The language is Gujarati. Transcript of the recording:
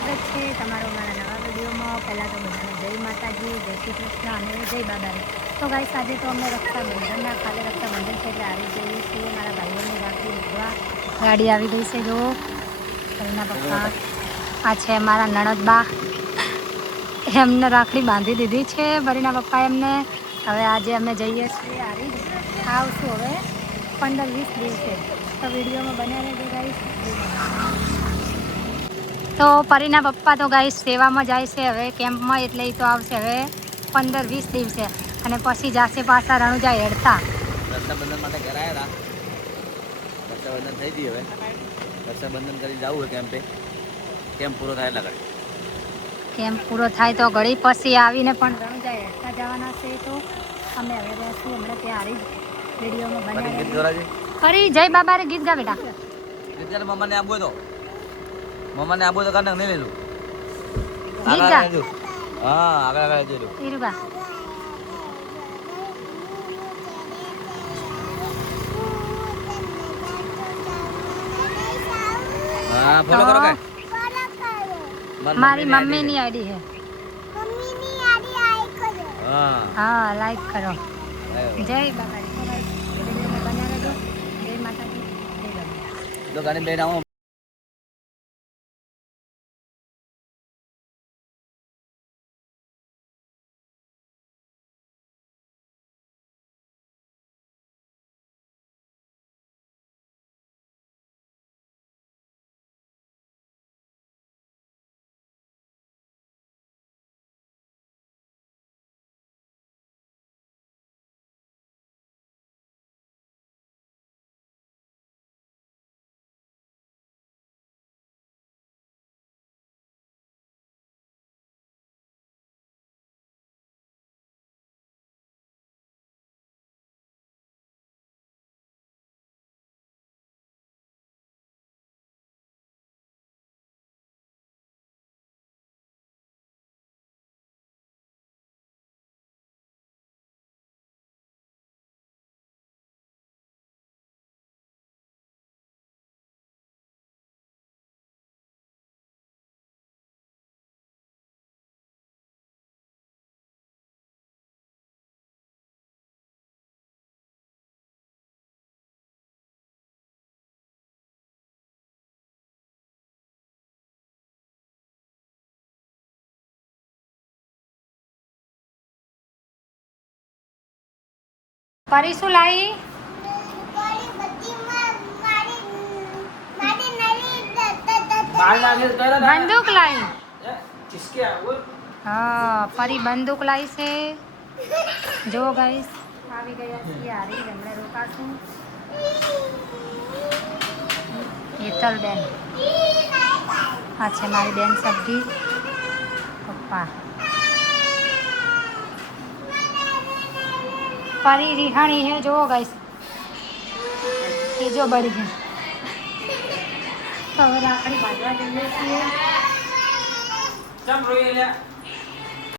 સ્વાગત છે તમારો મારા નવા વિડીયોમાં। પહેલાં તો બધાને જય માતાજી, જય શ્રી કૃષ્ણ અને જય બાબારી। તો ગાઈસ આજે તો અમે રક્ષાબંધનના કાલે રક્ષાબંધન છે એટલે આવી જઈએ છીએ મારા ભાઈઓની રાખડી મૂકવા। ગાડી આવી ગઈ છે, જો એમના પપ્પા આ છે મારા નણદબા, એમને રાખડી બાંધી દીધી છે ભરીના પપ્પા એમને। હવે આજે અમે જઈએ છીએ હારી આવશું હવે 15-20 દિવસે, તો વિડીયોમાં બન્યા રહેજો ગાઈસ। તો પરીના પપ્પા તો ગાઈસ સેવામાં જાય છે હવે કેમ્પમાં, એટલે એ તો આવશે હવે 15-20 દિવસે અને પછી જાશે પાછા રણુજા હેડતા। રક્ષાબંધન માટે ઘર આવ્યા હતા, રક્ષાબંધન થઈ ગઈ, હવે રક્ષાબંધન કરી જવું હોય કેમ્પે, કેમ્પ પૂરો થાય એટલે કેમ્પ પૂરો થાય તો ઘડી પછી આવીને પણ રણુજા હેડતા જવાના છે। તો અમે હવે રહેશું હમણાં ત્યાં હારી વિડીયોમાં બન્યા રહેજો। ફરી જય બાબારે ગીત ગા બેટા, મમ્માને આપવું તો મમ્માને આપવું તો કાંઈ નહીં લીધું, ગીત ગા હા આગળ જઈલું ઈરુગા હા ફોલો કરો કે મારી મમ્મીની આઈડી છે, હા લાઈક કરો। જય બાબારી, વિડીયોમાં બન્યા રહેજો। જય માતાજી, જય બાબા। તો ગાડી લઈને આવો। પરી શું લાવી? બંદૂક લાવી? હા પરી બંદૂક લાવી છે। જો ગાઈસ આવી ગયા છીએ હારી, હમણાં રોકાશું। હેતલબેન આ છે મારી બેન સબ્જી, પપ્પા પરી રિહાણી है, જો ગાઈસ એ જો બળી ગઈ। તો હવે રાખડી બાંધવા જઈએ છીએ।